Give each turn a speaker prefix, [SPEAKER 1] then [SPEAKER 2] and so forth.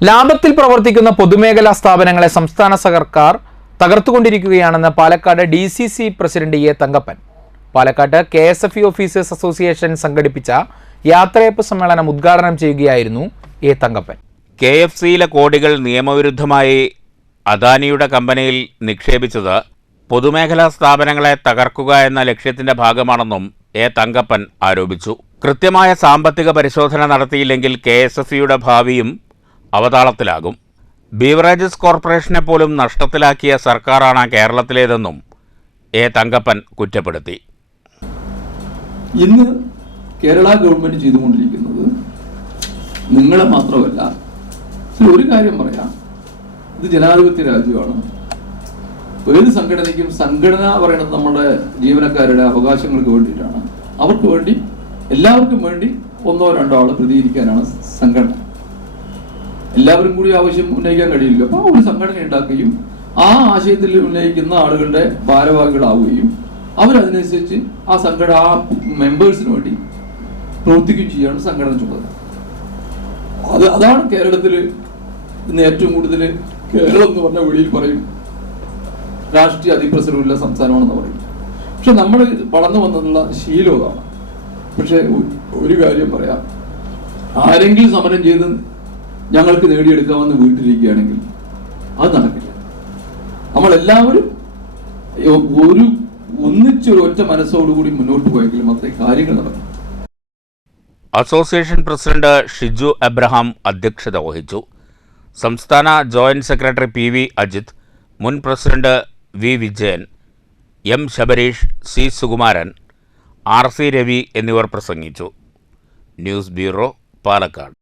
[SPEAKER 1] ലാഭത്തിൽ പ്രവർത്തിക്കുന്ന പൊതുമേഖലാ സ്ഥാപനങ്ങളെ സംസ്ഥാന സർക്കാർ തകർത്തുകൊണ്ടിരിക്കുകയാണെന്ന് Palakkad D C C president A Thankappan. പാലക്കാട്ട് K S F E officers association സംഘടിപ്പിച്ച യാത്രയപ്പ് സമ്മേളനം ഉദ്ഘാടനം ചെയ്യുകയായിരുന്നു എ തങ്കപ്പൻ.
[SPEAKER 2] കെ എഫ് സിയിലെ കോടികൾ നിയമവിരുദ്ധമായി അദാനിയുടെ കമ്പനിയിൽ നിക്ഷേപിച്ചത് പൊതുമേഖലാ സ്ഥാപനങ്ങളെ തകർക്കുക എന്ന ലക്ഷ്യത്തിന്റെ ഭാഗമാണെന്നും എ തങ്കപ്പൻ ആരോപിച്ചു. കൃത്യമായ സാമ്പത്തിക പരിശോധന നടത്തിയില്ലെങ്കിൽ കെ എസ് എഫ് സിയുടെ ഭാവിയും അവതാളത്തിലാകും. ബീവറേജസ് കോർപ്പറേഷനെ പോലും നഷ്ടത്തിലാക്കിയ സർക്കാരാണ് കേരളത്തിലേതെന്നും എ തങ്കപ്പൻ കുറ്റപ്പെടുത്തി.
[SPEAKER 3] ഇന്ന് കേരള ഗവൺമെന്റ് ചെയ്തുകൊണ്ടിരിക്കുന്നത് നിങ്ങളെ മാത്രമല്ല ഒരു കാര്യം പറയാം. ഇത് ജനാധിപത്യ രാജ്യമാണ്. ഏത് സംഘടനയ്ക്കും സംഘടന പറയുന്നത് നമ്മുടെ ജീവനക്കാരുടെ അവകാശങ്ങൾക്ക് വേണ്ടിയിട്ടാണ്. അവർക്ക് വേണ്ടി എല്ലാവർക്കും വേണ്ടി ഒന്നോ രണ്ടോ ആൾ പ്രതികരിക്കാനാണ് സംഘടന. എല്ലാവരും കൂടി ആവശ്യം ഉന്നയിക്കാൻ കഴിയില്ല. അപ്പൊ ഒരു സംഘടന ഉണ്ടാക്കുകയും ആ ആശയത്തിൽ ഉന്നയിക്കുന്ന ആളുകളുടെ ഭാരവാഹികളാവുകയും അവരതിനനുസരിച്ച് ആ സംഘടന ആ മെമ്പേഴ്സിന് വേണ്ടി പ്രവർത്തിക്കുകയും ചെയ്യാണ് സംഘടന ചുമതല. അത് അതാണ് കേരളത്തിൽ ഇന്ന് ഏറ്റവും കൂടുതൽ കേരളം എന്ന് പറഞ്ഞ വെളിയിൽ പറയും. രാഷ്ട്രീയ അതിപ്രസരമുള്ള സംസ്ഥാനമാണെന്ന് പറയും. പക്ഷെ നമ്മൾ വളർന്നു വന്നിട്ടുള്ള ശീലം അതാണ്. പക്ഷെ ഒരു കാര്യം പറയാം. ആരെങ്കിലും സമരം ചെയ്ത് ഞങ്ങൾക്ക് നേടിയെടുക്കാമെന്ന് വീട്ടിലിരിക്കുകയാണെങ്കിൽ അത് നടക്കില്ല. നമ്മളെല്ലാവരും ഒരു ഒന്നിച്ചൊരു ഒറ്റ മനസ്സോടുകൂടി മുന്നോട്ട് പോയെങ്കിൽ മാത്രമേ കാര്യങ്ങൾ നടക്കും.
[SPEAKER 2] അസോസിയേഷൻ പ്രസിഡന്റ് ഷിജു അബ്രഹാം അധ്യക്ഷത വഹിച്ചു. സംസ്ഥാന joint secretary P V Ajith മുൻ president V Vijayan M Shabareesh C Sukumaran R C Ravi എന്നിവർ പ്രസംഗിച്ചു. News bureau Palakkad.